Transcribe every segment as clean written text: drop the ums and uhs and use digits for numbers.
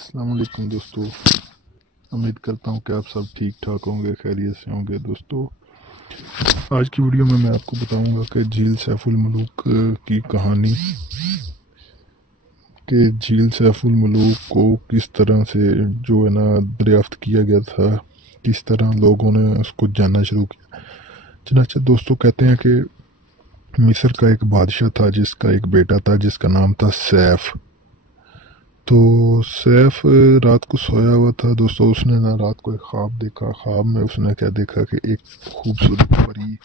अस्सलाम वालेकुम दोस्तों। उम्मीद करता हूँ कि आप सब ठीक ठाक होंगे, खैरियत से होंगे। दोस्तों, आज की वीडियो में मैं आपको बताऊंगा कि झील सैफुल मलूक की कहानी, कि झील सैफुल मलूक को किस तरह से जो है ना दरियाफ्त किया गया था, किस तरह लोगों ने उसको जानना शुरू किया। चनाचा दोस्तों, कहते हैं कि मिस्र का एक बादशाह था जिसका एक बेटा था जिसका नाम था सैफ। तो सैफ रात को सोया हुआ था दोस्तों। उसने ना रात को एक ख्वाब देखा। ख्वाब में उसने क्या देखा कि एक खूबसूरत परी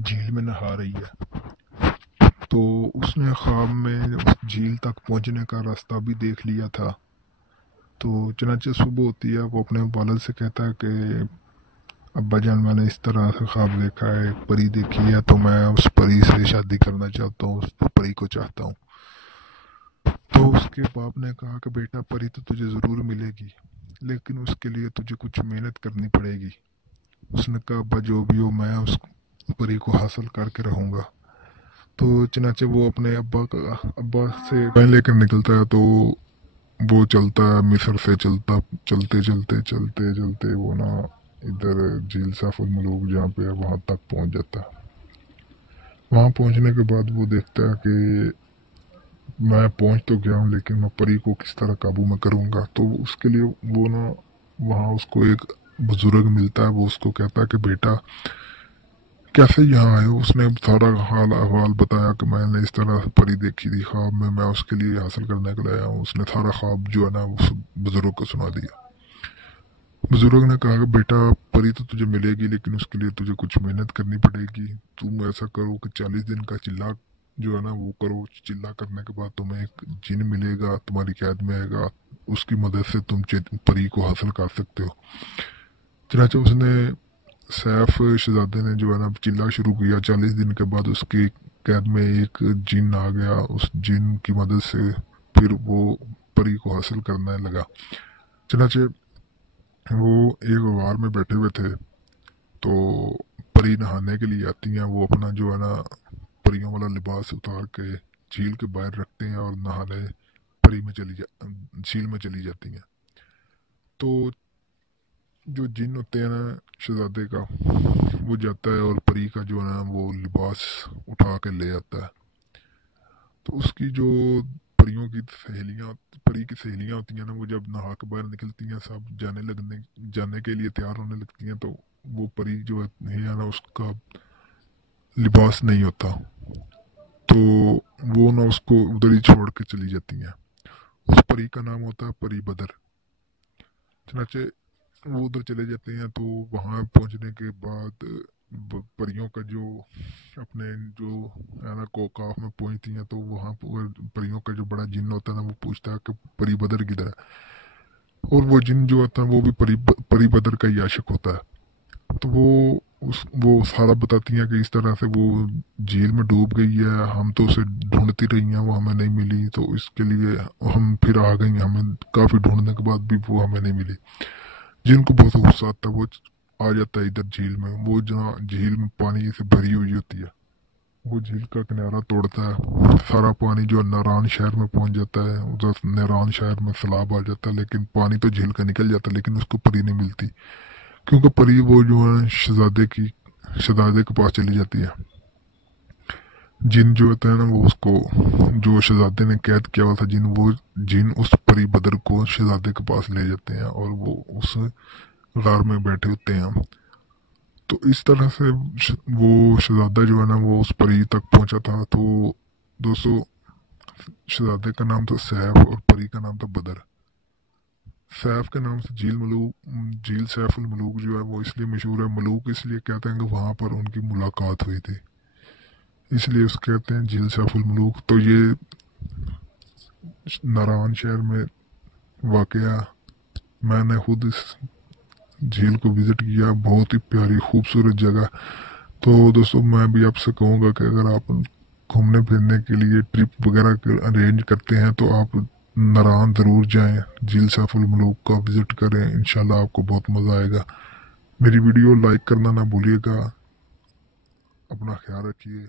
झील में नहा रही है। तो उसने ख्वाब में उस झील तक पहुंचने का रास्ता भी देख लिया था। तो चनाचे सुबह होती है, वो अपने वालिद से कहता है कि अब्बा जान, मैंने इस तरह से ख्वाब देखा है, एक परी देखी है, तो मैं उस परी से शादी करना चाहता हूँ, उस परी को चाहता हूँ। तो उसके बाप ने कहा कि बेटा, परी तो तुझे ज़रूर मिलेगी, लेकिन उसके लिए तुझे कुछ मेहनत करनी पड़ेगी। उसने कहा अब्बा, जो भी हो, मैं उस परी को हासिल करके रहूँगा। तो चनाचे वो अपने अब्बा से पैन लेकर निकलता है। तो वो चलता है, मिस्र से चलते चलते चलते चलते वो ना इधर झील सैफुल मलूक जहाँ पे है वहाँ तक पहुँच जाता है। वहाँ पहुँचने के बाद वो देखता है कि मैं पहुंच तो गया हूँ, लेकिन मैं परी को किस तरह काबू में करूँगा। तो उसके लिए वो ना वहाँ उसको एक बुजुर्ग मिलता है। वो उसको कहता है कि बेटा, कैसे यहाँ आए हो। उसने सारा हाल अहवाल बताया कि मैंने इस तरह परी देखी थी ख्वाब में, मैं उसके लिए हासिल करने के लिए आया हूँ। उसने सारा ख्वाब जो है ना उस बुजुर्ग को सुना दिया। बुजुर्ग ने कहा कि बेटा, परी तो तुझे मिलेगी, लेकिन उसके लिए तुझे कुछ मेहनत करनी पड़ेगी। तुम ऐसा करो कि 40 दिन का चिल्ला जो है ना वो करो। चिल्ला करने के बाद तुम्हें एक जिन मिलेगा, तुम्हारी कैद में आएगा। उसकी मदद से तुम परी को हासिल कर सकते हो। चनाचा उसने सैफ शहजादे ने जो है ना चिल्ला शुरू किया। 40 दिन के बाद उसकी कैद में एक जिन आ गया। उस जिन की मदद से फिर वो परी को हासिल करने लगा। चनाचे वो एक गार में बैठे हुए थे। तो परी नहाने के लिए आती हैं। वो अपना जो है ना परियों वाला लिबास उतार के झील के बाहर रखते हैं और नहाने झील में चली जाती हैं। तो जो जिन होते हैं ना शहजादे का, वो जाता है और परी का जो है ना वो लिबास उठा के ले आता है। तो उसकी जो परी की सहेलियां होती हैं ना, वो जब नहा के बाहर निकलती हैं, सब जाने के लिए तैयार होने लगती हैं, तो वो परी जो है ना उसका लिबास नहीं होता। तो वो ना उसको उधर ही छोड़ के चली जाती हैं। उस परी का नाम होता है परी बदर। चनाचे वो उधर चले जाते हैं। तो वहाँ पहुँचने के बाद परियों का जो अपने जो है ना कोकाफ में पहुँचती हैं, तो वहाँ पर परियों का जो बड़ा जिन होता है ना, वो पूछता है कि परी बदर किधर है। और वो जिन जो होता है वो भी परी बदर का ही आशिक होता है। तो वो सारा बताती हैं कि इस तरह से वो झील में डूब गई है, हम तो उसे ढूंढती रही हैं, वो हमें नहीं मिली, तो इसके लिए हम फिर आ गई। हमें काफ़ी ढूंढने के बाद भी वो हमें नहीं मिली। जिनको बहुत गुस्सा आता है, वो आ जाता है इधर झील में। वो जहाँ झील में पानी से भरी हुई होती है, वो झील का किनारा तोड़ता है। सारा पानी जो नारान शहर में पहुंच जाता है। उधर नारान शहर में सैलाब आ जाता है, लेकिन पानी तो झील का निकल जाता है, लेकिन उसको परी नहीं मिलती। क्योंकि परी वो जो है शहजादे के पास चली जाती है। जिन जो होता है ना वो उसको, जो शहजादे ने कैद किया हुआ था वो जिन उस परी बदर को शहजादे के पास ले जाते हैं और वो उस गार में बैठे होते हैं। तो इस तरह से वो शहजादा जो है ना वो उस परी तक पहुंचा था। तो दोस्तों, शहजादे का नाम था सैफ और परी का नाम था बदर। सैफ के नाम से झील सैफुल मलूक जो है वो इसलिए मशहूर है। मलूक इसलिए कहते हैं कि वहाँ पर उनकी मुलाकात हुई थी, इसलिए उसको कहते हैं झील सैफुल मलूक। तो ये नारायण शहर में वाकया, मैंने खुद इस झील को विज़िट किया। बहुत ही प्यारी खूबसूरत जगह। तो दोस्तों, मैं भी आपसे कहूँगा कि अगर आप घूमने फिरने के लिए ट्रिप वगैरह अरेंज करते हैं तो आप नारायण ज़रूर जाएं, झील सैफुल मलूक का विज़िट करें। इंशाल्लाह आपको बहुत मज़ा आएगा। मेरी वीडियो लाइक करना ना भूलिएगा। अपना ख्याल रखिए।